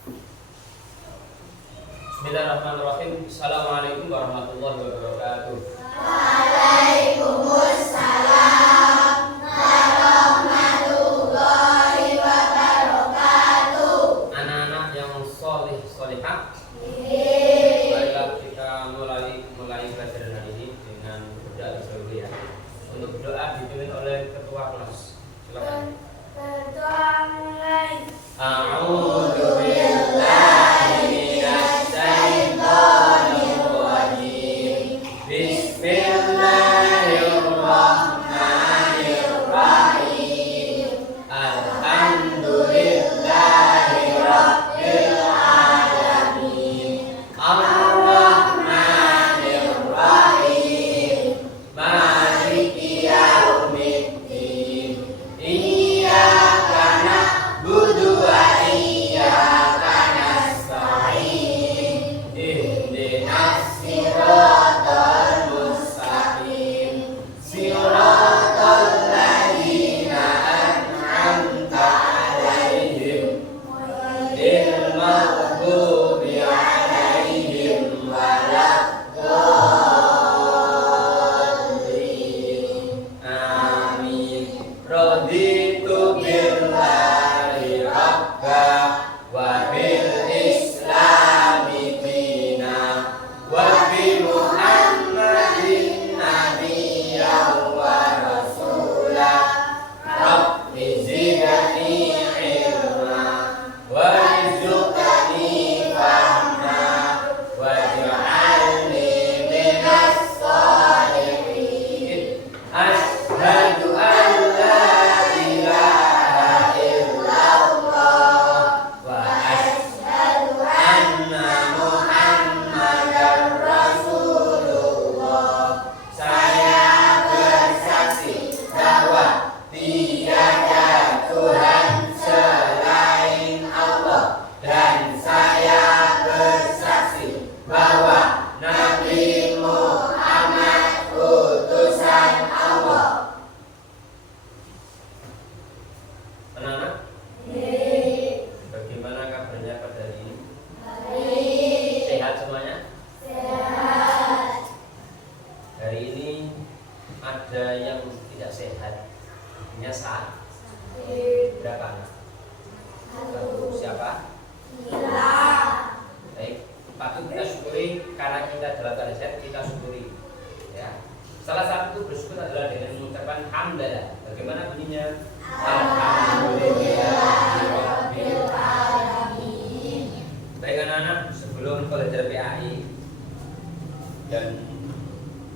Bismillahirrahmanirrahim. Assalamualaikum warahmatullahi wabarakatuh. Waalaikumsalam warahmatullahi wabarakatuh. Anak-anak yang solih solihah, baiklah kita mulai pelajaran hari ini dengan berdoa dahulu ya. Untuk berdoa dipimpin oleh ketua kelas. Silakan. Berdoa mulai. A'udzu billahi minasy syaithanir rajim. Bismillahirrahmanirrahim. Alhamdulillahi rabbil alamin. Ar-Rahmanir Rahim. Maliki yaumiddin. Iyyaka na'budu wa iyyaka nasta'in. Ihdinas siratal mustaqim. Siratal ladzina an'amta 'alaihim ghairil maghdubi 'alaihim waladdallin. Amin. Raditu billahi rabba wa bil islami dina wa bi Muhammadin nabiyyan wa rasula. Rabbi zidni ilma warzuqni fahma waj'alni minas sholihin. Asyhadu an la ilaha illallah wa asyhadu anna Muhammadar Rasulullah. Saya bersaksi bahwa tiada Tuhan selain Allah, dan saya bersaksi bahwa Nabi Muhammad utusan Allah. Anak-anak, bagaimana kabarnya pada hari ini? Sehat semuanya? Hari ini ada yang tidak sehat. Punya saat berapa anak? Satu. Siapa? Baik, patut kita syukuri karena kita dalam keadaan sehat, kita syukuri. Ya. Salah satu bersyukur adalah dengan mengucapkan hamdalah. Bagaimana bunyinya? Alhamdulillahirabbil alamin. Baik anak-anak, sebelum belajar PAI dan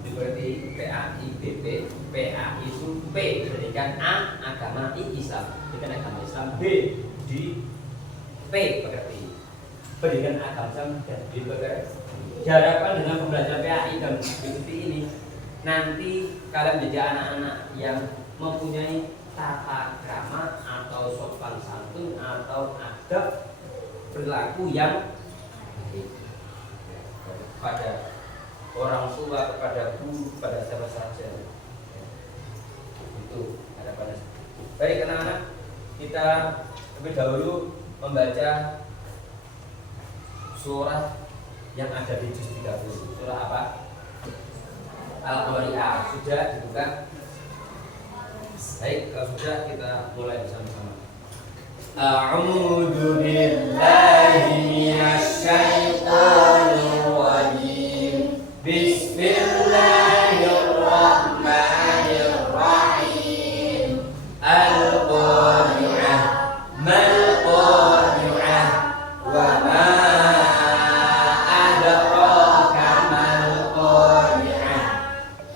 seperti PAI, BP, PAI itu P pendidikan, A agama, I Islam, pendidikan agama Islam, B di P berarti pendidikan agama Islam, dan D berarti. Diharapkan dengan pembelajaran PAI dan seperti ini nanti kalian menjadi anak-anak yang mempunyai tata krama atau sopan santun atau adab perilaku yang baik kepada orang tua, kepada guru, kepada siapa saja. Itu harapannya. Baik anak-anak, kita lebih dahulu membaca surah yang ada di juz 30. Surah apa? Al-Qari'ah. Sudah dibuka? Baik, kalau sudah kita mulai bersama-sama. A'udzu billahi minasy syaithanir rajim. Bismillahirrahmanirrahim. Al-Qari'ah. Mal Qari'ah. Wa ma adraka mal Qari'ah.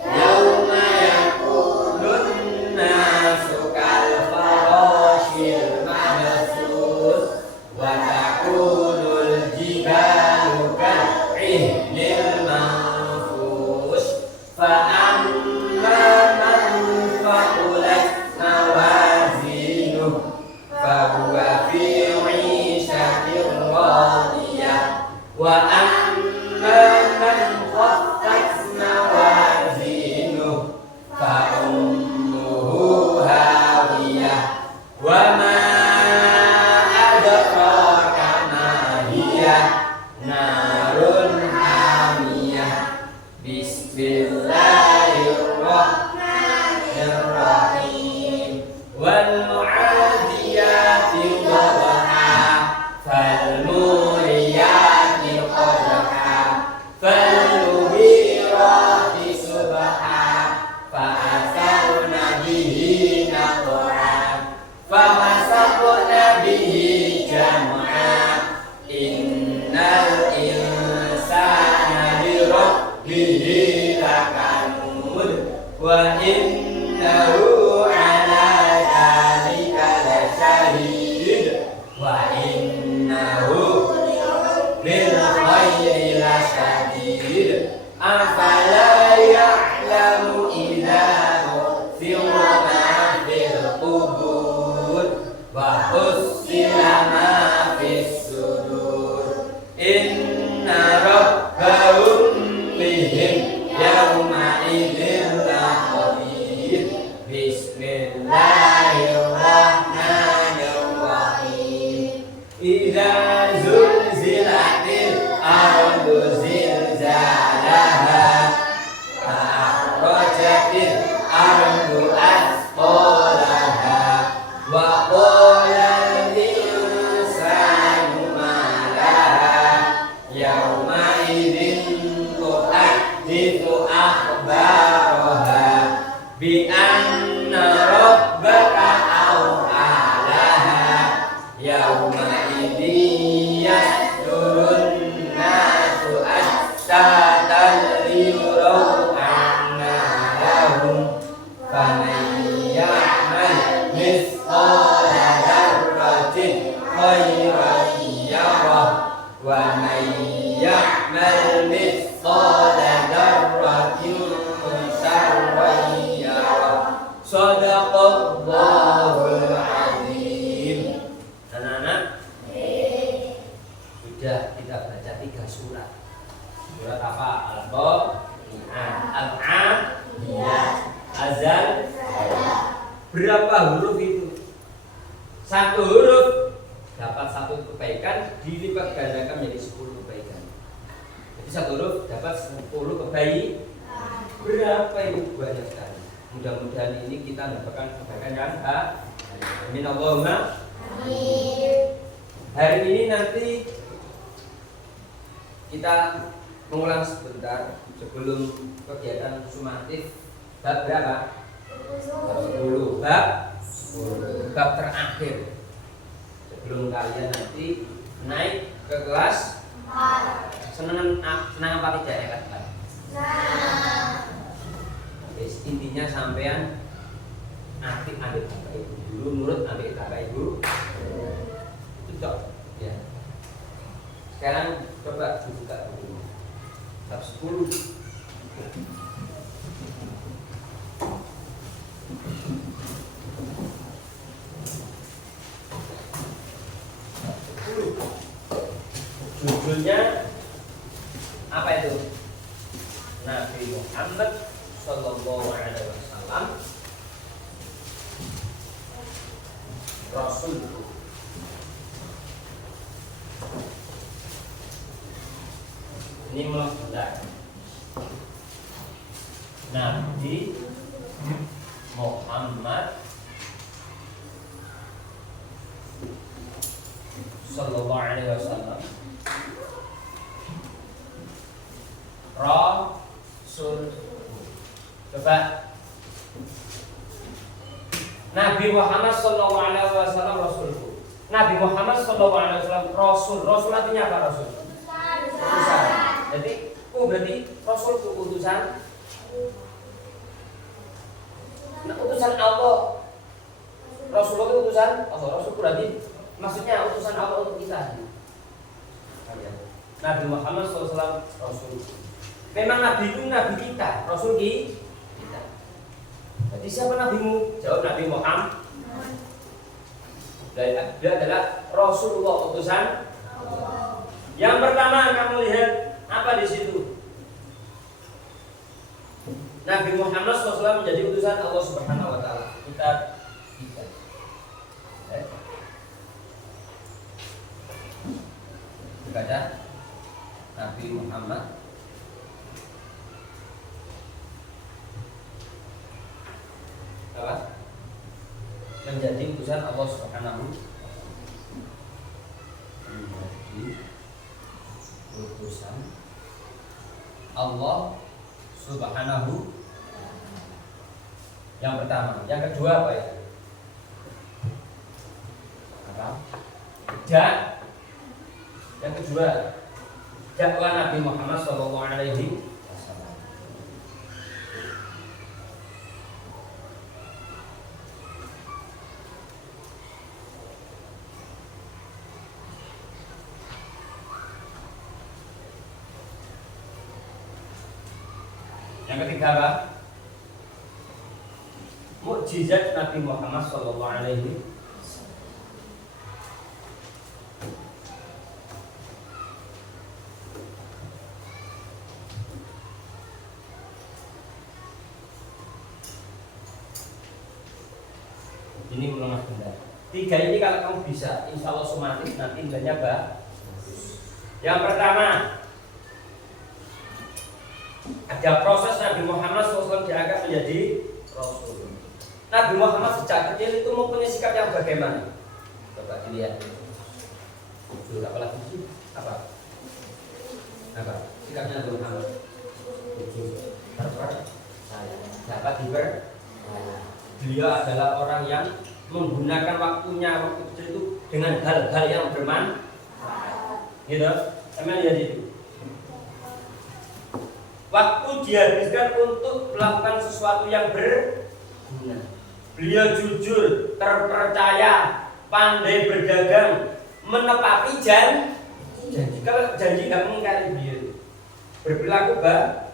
Yauma yakunun nasu kal farashil mabthus wa takunul jibalu kal ihnil manfus. Fa amma man faqulat mawazinuh fa huwa fi 'ishatin radiyah. Wa amma man khaffat mawazinuh fa ummuhu hawiyah. Wa ma adraka ma innahu lil khairi lasyadid afala ya'lamu idza nu'thira ma fil qubur wa husila ma fis sudur inna rabbahum bihim yawma idzin laqabir bismillahirrahmanirrahim idza zulzilatil ardu zilzalaha wa akhrajatil ardu athqalaha wa qala al-insanu ma laha yawma idzin tuhadditsu akhbaraha bi anna rabbaka awhalaha yawma idzin yasdurun nasu ashtatan liyuraw a'malahum faman ya'mal mithqala dzarratin khairan yarah wa man ya'mal mithqala dzarratin syarran yarah sadaqallahul azim. Anak-anak, sudah kita baca 3 surat. Surat apa? Al-Adiyat, Azal. Berapa huruf itu? 1 huruf dapat 1 kebaikan, dilipat gandakan menjadi 10 kebaikan. Jadi 1 huruf dapat 10 kebaikan. Berapa itu? Banyak sekali. Mudah-mudahan ini kita mendapatkan kebaikan yang amin Allahumma amin. Hari ini nanti kita mengulang sebentar sebelum kegiatan sumatif bab berapa? Bab 10. Bab terakhir sebelum kalian nanti naik ke kelas 4. Senang apa tidak ya kan? Intinya sampean adik bapak ibu dulu, nurut adik bapak ibu itu cok ya. Sekarang coba dibuka dulu bab 10. Judulnya apa itu? Nabi Muhammad Sallallahu Alaihi Wasallam Rasul. Ini melekat Nabi Muhammad Sallallahu Alaihi Wasallam Rasul. Coba Nabi Muhammad Sallallahu Alaihi Wasallam Rasulku. Nabi Muhammad Sallallahu Alaihi Wasallam Rasul. Rasul artinya apa Rasul? Utusan. Jadi berarti Rasulku utusan. Nah, utusan Allah. Rasulullah itu utusan Allah. Rasul berarti maksudnya utusan Allah untuk kita. Nabi Muhammad SAW Rasul. Memang Nabi itu Nabi kita, Rasul kita. Jadi siapa nabimu? Jawab Nabi Muhammad. Dia adalah Rasulullah utusan Allah. Yang pertama kamu lihat apa di situ? Nabi Muhammad SAW menjadi utusan Allah Subhanahu Wa Taala. Kita. Baca Nabi Muhammad apa? Menjadi utusan Allah Subhanahu menjadi utusan Allah Subhanahu. Yang pertama, yang kedua apa ya? Apa? Jak. Yang kedua, dakwah Nabi Muhammad Sallallahu Alaihi Wasallam. Yang ketiga apa? Mukjizat Nabi Muhammad sallallahu alaihi. Ini ulang benda. 3 ini kalau kamu bisa, insya Allah otomatis nanti bendanya bagus. Yang pertama, ada proses Nabi Muhammad SAW diangkat menjadi Rasul. Nabi Muhammad sejak kecil itu mempunyai sikap yang bagaimana? Coba dilihat. Jujur apa lagi sih? Apa? Sikapnya Nabi Muhammad? Jujur, terpercaya, dapat dipercaya. Beliau adalah orang yang menggunakan waktunya waktu kecil itu dengan hal-hal yang bermanfaat. Gitu, sama lihat itu. Waktu dihabiskan untuk melakukan sesuatu yang berguna. Beliau jujur, terpercaya, pandai berdagang, menepati janji. Kalau janji nggak mengingkari beliau, berperilaku baik.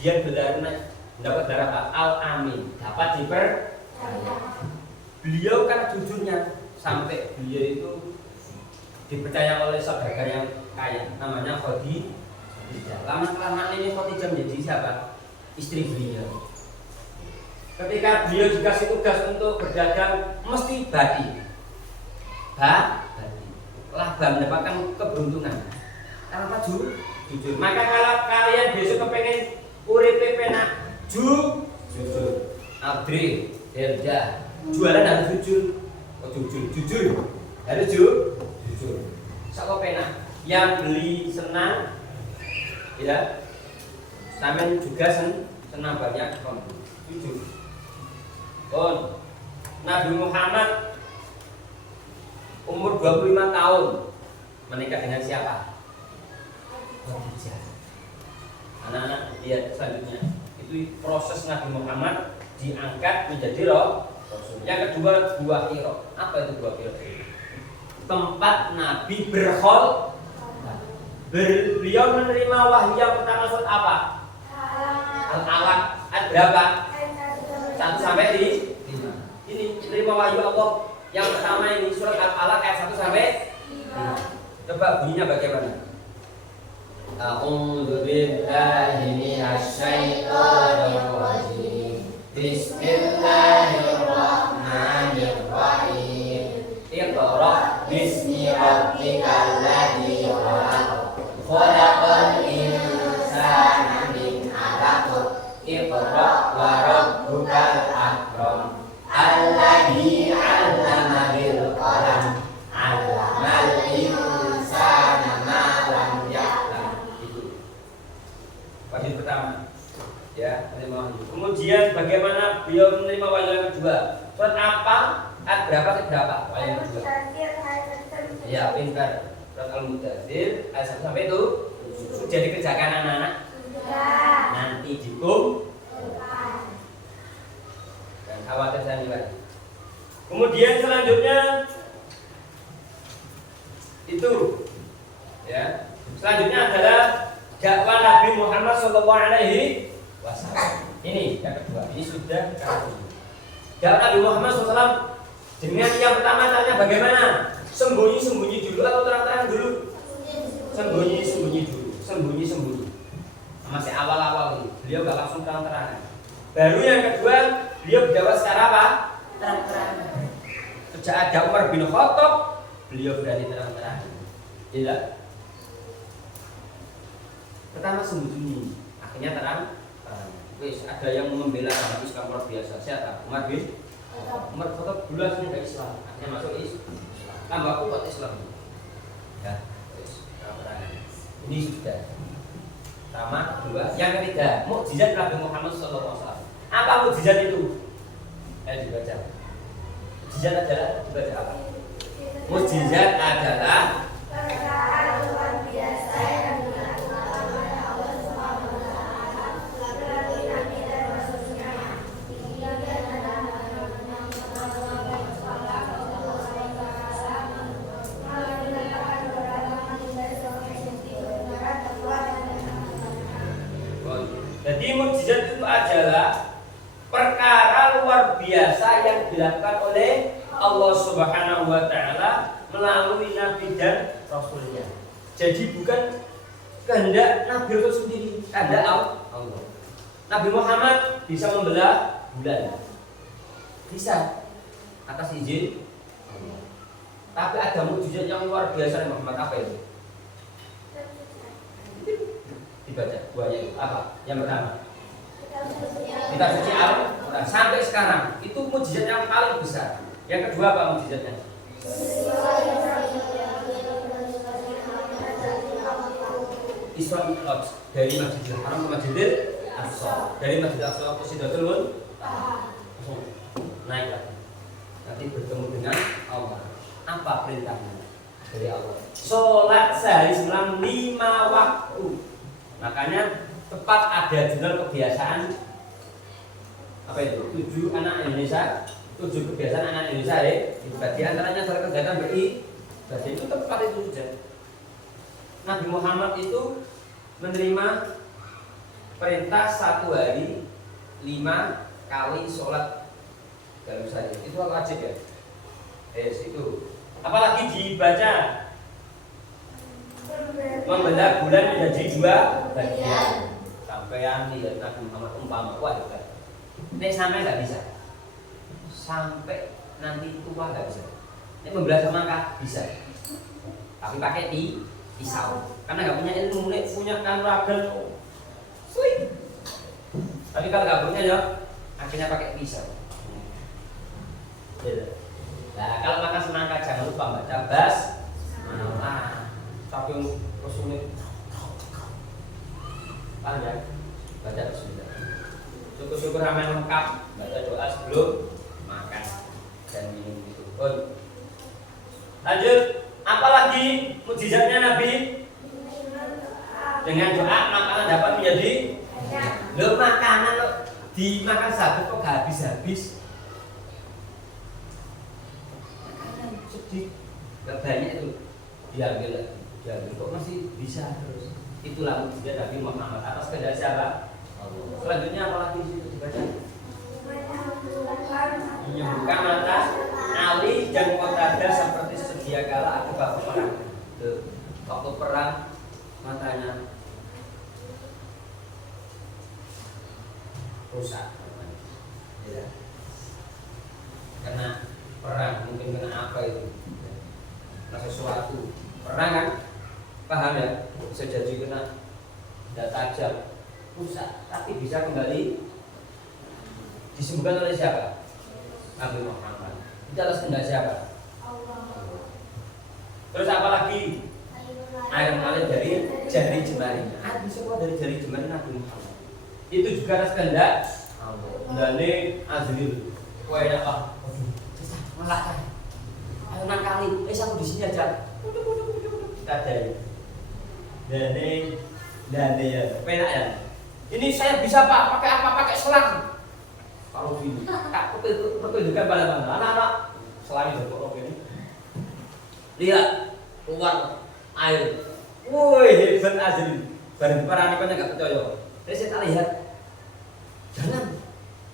Dia benar dapat darah al-amin, dapat dipercaya. Beliau kan jujurnya sampai beliau itu dipercaya oleh saudara yang kaya, namanya Khadijah. Lama-kelamaan ini Khadijah menjadi siapa? Istri beliau. Ketika beliau dikasih tugas untuk berdagang, mesti badi. Laba mendapatkan keberuntungan. Karena jujur. Maka kalau kalian besok kepengen urip penak jujur, abri, herja, jualan harus jujur, jujur, harus jujur. Sako pena, yang beli senang, ya, sampai juga senang banyak, jujur. Nabi Muhammad umur 25 tahun menikah dengan siapa? Khadijah. Anak-anak lihat selanjutnya. Itu proses Nabi Muhammad diangkat menjadi Rasul. Yang kedua, buah kiro. Apa itu buah kiro? Tempat Nabi berkhol. Beliau menerima wahyu yang pertama surat apa? Al-Alaq. Ayat berapa? 1 sampai 5. Ini menerima wahyu Allah yang pertama ini surat Al-Alaq ayat 1 sampai 5. Coba bunyinya bagaimana? A'udzu billahi minasy syaithanir rajim. Bismillahirrahmanirrahim. Iqra bismi rabbikal ladzi khalaq. Khalaqal insana min 'alaq. Iqra wa rabbukal akram. Alladzi 'allama bil qalam. 'allamal insana ma lam ya'lam. Wahyu pertama, ya, menerima wahyu. Kemudian bagaimana beliau menerima wahyu yang kedua? Surat apa? Ayat berapa ke berapa? Wahyu yang kedua. Ya, pintar. Surat Al-Mudaththir ayat 1 sampai itu sudah dikerjakan anak-anak? Sudah. Nanti dikum. Dan khawatir saya nih. Kemudian selanjutnya itu, ya. Selanjutnya adalah dakwah Nabi Muhammad sallallahu alaihi wasallam. Ini yang kedua. Ini sudah kasih. Dakwah Nabi Muhammad SAW dengan yang pertama tanya bagaimana? Sembunyi-sembunyi dulu atau terang-terang dulu? Sembunyi-sembunyi dulu. Sembunyi-sembunyi. Masih awal-awal ini. Beliau gak langsung terang-terangan. Baru yang kedua, beliau berdakwah secara apa? Terang-terangan. Sejak ada Umar bin Khattab, beliau berani terang-terangan. Tidak. Pertama sembunyi, akhirnya terang. Wis ada yang membela agama Islam luar biasa. Siapa? Umar bin Khattab dulu aslinya dari Islam, akhirnya masuk Islam. Tambah kuat Islam. Ya, wis terang-terangan. Ini sudah. Pertama, kedua, yang ketiga, mukjizat Nabi Muhammad SAW. Apa mukjizat itu? Ayo dibaca. Mukjizat adalah dibaca apa? Mukjizat adalah perkara luar biasa yang dilakukan oleh Allah Subhanahu wa taala melalui nabi dan rasulnya. Dia adalah menggunakan beberapa manifestasi kebenaran, kekuatan dan Jadi mukjizat itu adalah perkara luar biasa yang dilakukan oleh Allah Subhanahu wa taala melalui nabi dan rasulnya. Jadi bukan kehendak Nabi itu sendiri, kehendak Allah. Nabi Muhammad bisa membelah bulan. Bisa atas izin Allah. Tapi ada mukjizat yang luar biasa Nabi Muhammad, apa itu? Dibaca buahnya itu apa? Yang pertama, kita suci Al-Quran sampai sekarang itu mukjizat yang paling besar. Yang kedua apa mukjizatnya? Isra Mi'raj dari Masjidil Haram ke Masjidil Aqsa. Dari Masjidil Aqsa ke Sidratul Muntaha. Naik lagi. Nanti bertemu dengan Allah. Apa perintahnya dari Allah? Sholat sehari semalam 5 waktu. Makanya tepat ada jurnal kebiasaan apa itu? 7 anak Indonesia, 7 kebiasaan anak Indonesia ya. Di antaranya adalah kegiatan beribadah. Itu tepat itu saja. Nabi Muhammad itu menerima perintah 1 hari 5 kali sholat dalam sehari. Itu wajib ya. Itu. Apalagi dibaca membelah bulan menjadi 2 bagian. Sampean lihat Nabi Muhammad umpama, wah hebat. Nek sampai nggak bisa. Sampai nanti tua nggak bisa. Nek membelah semangka bisa. Tapi pakai pisau. Karena nggak punya ilmu, nek punya kanuragan. Sulit. Tapi kalau nggak punya ya, akhirnya pakai pisau. Nah, kalau makan semangka jangan lupa baca basmalah. Tapi sulit. Paham ya? Baca bismillah. Syukur-syukur amal lengkap, baca doa sebelum makan dan minum itu pun. Lanjut, apalagi mukjizatnya Nabi? Dengan doa makanan dapat menjadi lo makanan lo dimakan satu kok gak habis-habis. Makanan sedikit, gak banyak itu diambil kok masih bisa terus. Itulah mukjizat Nabi Muhammad atas kehendak siapa? Allah. Selanjutnya apalagi di situ dibaca? Menyembuhkan mata Ali dan Qatadah seperti sedia kala ada waktu perang. Waktu perang matanya rusak, ya. Karena perang mungkin kena apa itu? Kena sesuatu. Perang kan? Paham ya? Bisa jadi kena benda tajam, rusak, tapi bisa kembali disembuhkan oleh siapa? Nabi Muhammad. Itu atas kehendak siapa? Allah. Terus apa lagi? Air mengalir dari jari jemarinya. Air bisa keluar dari jari jemari Nabi Muhammad. Itu juga atas kehendak Allah. Dane Azril. Kowe enak ah. Susah, melak kan. Ayo nang kali, aku di sini aja. Kita dari. Dane ya, penak ya. Ini saya bisa Pak, pakai apa? Pakai selang. Kalau gini, tak pertunjukan pada anak-anak selang itu kok ini. Lihat, keluar air. Woi, hebat Azril. Bareng para anak enggak percaya. Saya lihat.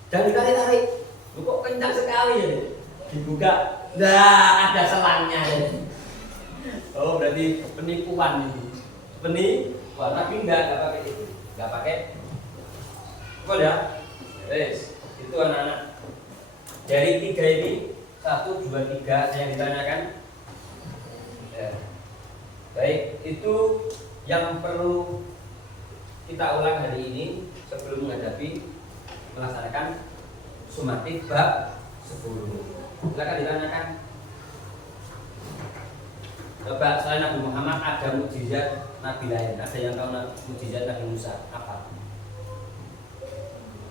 Jangan ditarik-tarik. Kok kencang sekali ya. Dibuka, nah ada selangnya ya. Oh, berarti penipuan ini. Penipuan, tapi enggak pakai itu. Enggak pakai. Kok ya? Wes, itu anak-anak. Dari 3 ini 1, 2, 3 yang ditanyakan. Ya. Baik, itu yang perlu kita ulang hari ini sebelum menghadapi melaksanakan sumatik bab 10. Silakan ditanyakan. Coba selain Nabi Muhammad ada mukjizat Nabi lain. Ada yang tahu mukjizat Nabi Musa apa?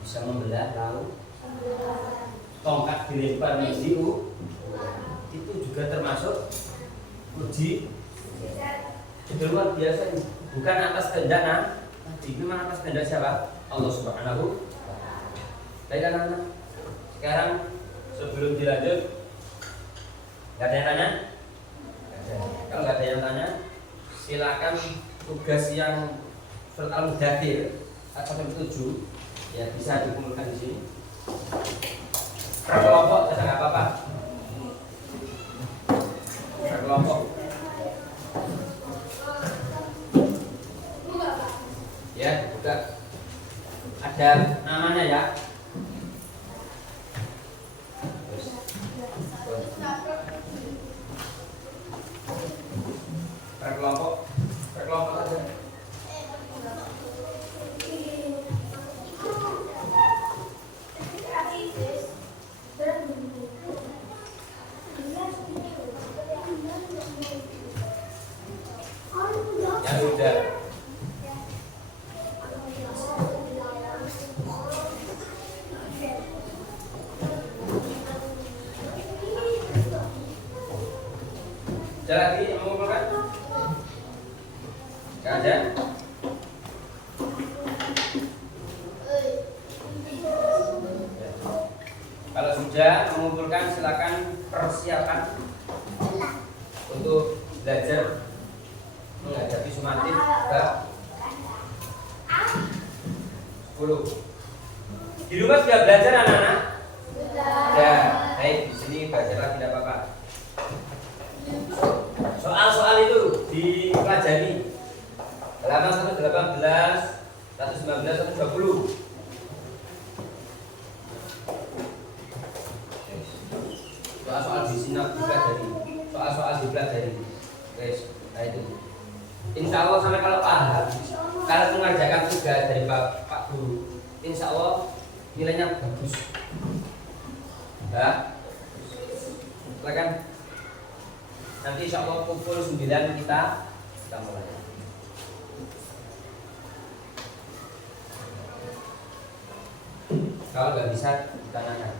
Bisa membelah laut. Tongkat dilempar menjadi itu juga termasuk mukjizat. Itu luar biasa ini. Bukan atas kehendak Nabi, memang atas kehendak siapa? Allah Subhanahu wa taala. Baik anak-anak. Sekarang sebelum dilanjut, nggak ada yang tanya? Kalau nggak ada yang tanya, silakan tugas yang surat Al-Mudaththir atau 7 ya bisa dikumpulkan di sini. Per kelompok saja nggak apa-apa. Per kelompok. Ya, dibuka. Ada namanya ya. Per kelompok saja. Ya sudah. Ada lagi yang mau mengumpulkan? Gak ada? Kalau sudah mengumpulkan, silakan persiapan untuk belajar menghadapi sumatif bab 10. Di rumah sudah belajar anak-anak? Sudah. Baik, di sini belajarlah tidak apa-apa. Soal-soal itu dipelajari halaman 118, 119, 120. Soal-soal di sini dipelajari. Soal-soal dipelajari. Guys, nah itu. Insya Allah sampai kalau paham, kalau mengerjakan tugas dari Pak Guru, insya Allah nilainya bagus. Ya, silakan. Nanti insya Allah pukul 9 kita mulai. Kalau nggak bisa ditanyakan.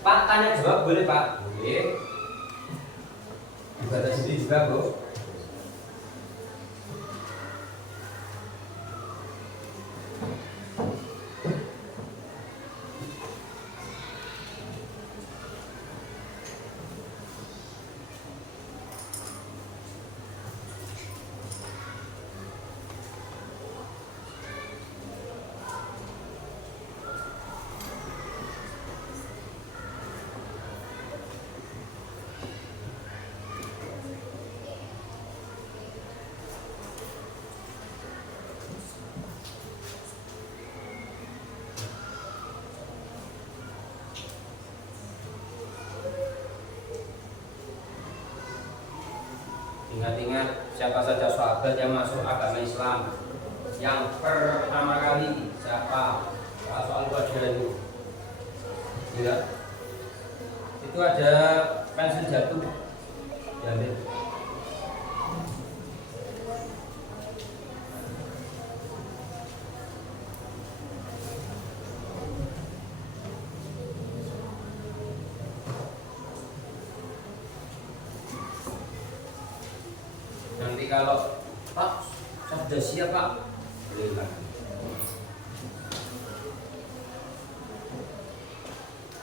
Pak, tanya jawab boleh Pak? Boleh. Dibaca sendiri juga Bu. Ingat-ingat siapa saja sahabat yang masuk agama Islam. Yang pertama kali siapa? Soal wadah itu. Ya. Itu ada pensil jatuh. Diambil. Nanti kalau Pak sudah siap Pak, bolehlah.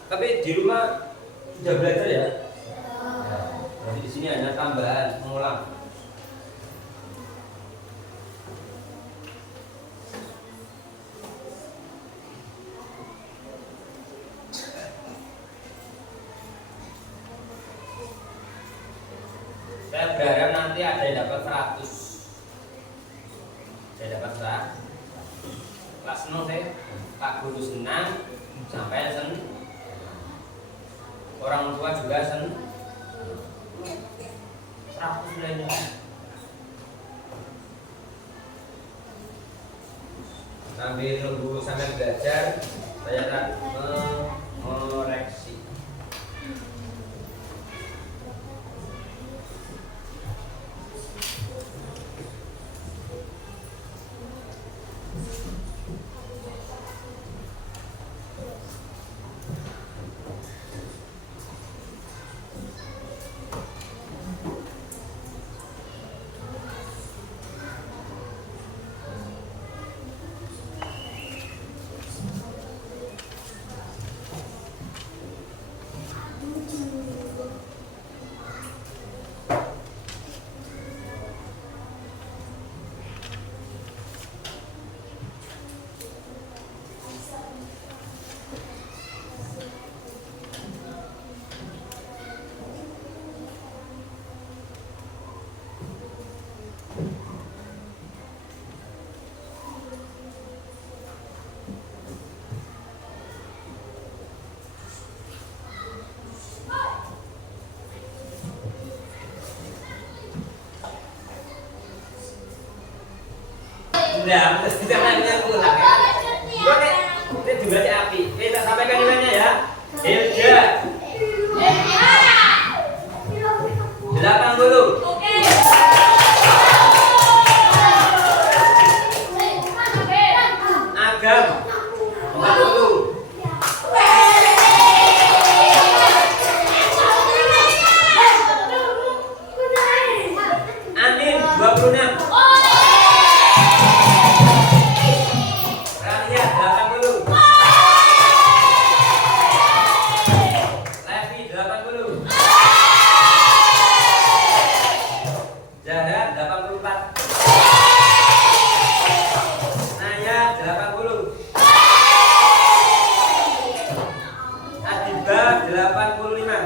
Tapi di rumah sudah belajar ya? Jadi di sini hanya tambahan mengulang. Saya berharap nanti ada yang dapat 100. Saya dapat 100. Kelas 0 saya Pak Guru senang, sampai senang. Orang tua juga senang. 100 nilainya. Sambil nunggu sampai belajar, saya akan mengoreksi. Nah, jangan pulang ya. Ini juga si api. Kita sampaikan nilainya ya. Hilda 80. Agam 40. Anin 26. Rania 80. Levi 80. Zahra 84. Naya 80. Adiba 85.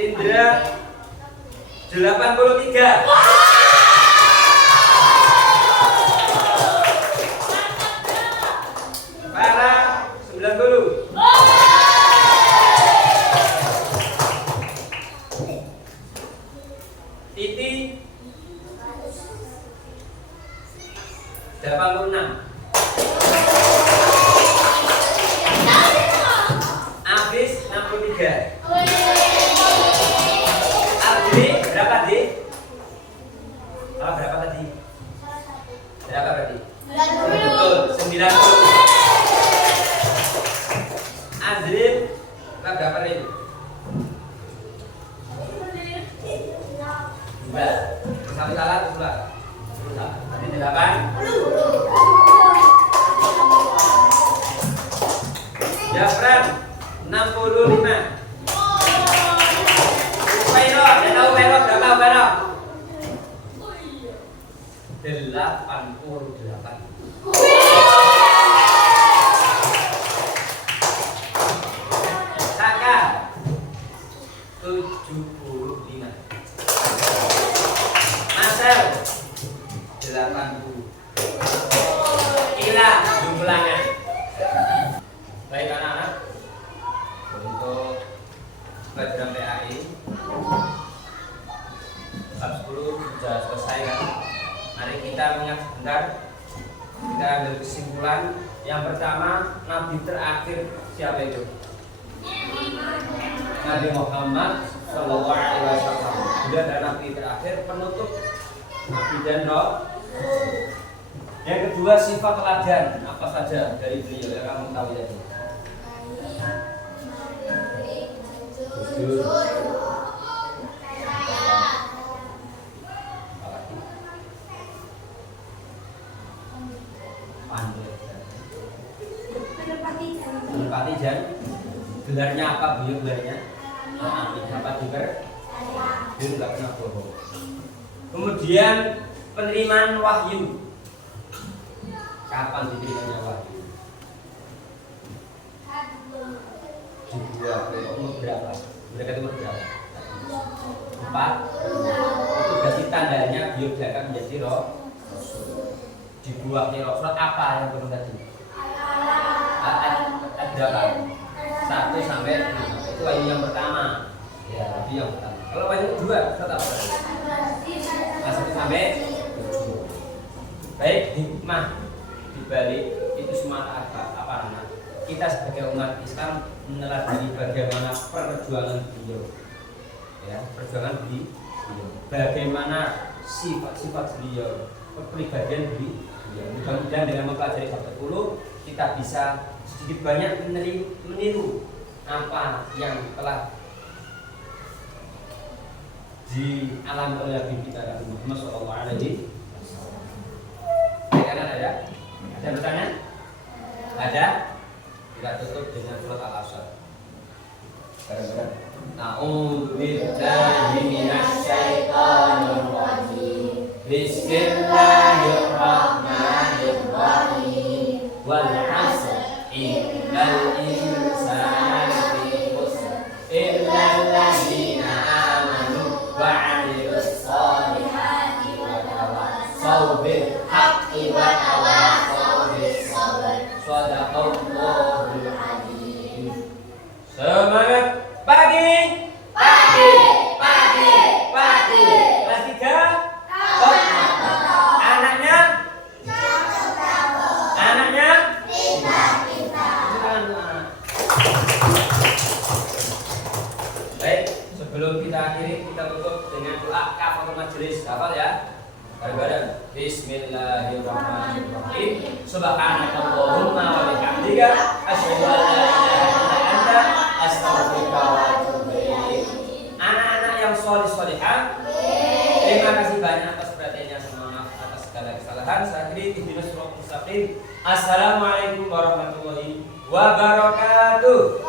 Indra 83. Para 90. Titi 86. Abis 63. Adri berapa, Di? Berapa tadi? Berapa berarti? 90. 90. Azrin berapa tadi? 2. Satu salah, dua. Tadi 8. Jafran 65. Pero, dia tahu pero berapa? 88. Saka 75. Marcel 80. Ila jumlahnya. Baik anak-anak, untuk pelajaran PAI bab 10 sudah selesai kan? Mari kita mengingat sebentar. Kita ambil kesimpulan. Yang pertama, Nabi terakhir siapa itu? Nabi Muhammad Sallallahu Alaihi Wasallam. Beliau adalah Nabi terakhir, penutup Nabi dan Roh. Yang kedua, sifat teladan apa saja dari beliau yang kamu tahu tadi? Jujur. Menepati janji. Gelarnya apa beliau gelarnya? Apa juga? Dia nggak pernah bohong. Kemudian penerimaan wahyu. Kapan diterimanya wahyu? Umur berapa? Mereka umur berapa? 4. Itu berarti tandanya beliau diangkat menjadi roh. Di buahnya Rasul apa yang perlu tadi? Ada 1 sampai 5. Itu wahyu yang pertama. Ya, wahyu yang pertama. Kalau wahyu kedua, tetap 1 sampai 7. Baik, hikmah dibalik itu semua apa namanya? Kita sebagai umat Islam meneladani bagaimana perjuangan beliau, ya, perjuangan beliau, bagaimana sifat-sifat beliau, kepribadian beliau. Mudah-mudahan dengan mempelajari bab 10 kita bisa sedikit banyak meniru apa yang telah dialami oleh Nabi kita Nabi Muhammad SAW. Ada yang bertanya? Ada? Kita tutup dengan surat Al-Asr. Bareng-bareng. A'udzu billahi minasy syaithanir rajim. Bismillahirrahmanirrahim. Wal 'asr innal insana lafi khusr illa alladziina aamanu wa 'amilus shalihati wa tawassaw bil haqqi wa tawassaw bis sabr. Shadaqallahul adzim. Semangat pagi. Kelas 3. kita tutup dengan doa kafaratul majelis. Hafal ya? Bareng-bareng. Bismillahirrahmanirrahim. Subhanakallahumma wa bihamdika asyhadu an la ilaha illa anta astaghfiruka wa atubu ilaik. Anak-anak yang sholih-sholihah, terima kasih banyak atas perhatiannya. Maaf atas segala kesalahan. Saya akhiri ihdinas siratal mustaqim. Assalamualaikum warahmatullahi wabarakatuh.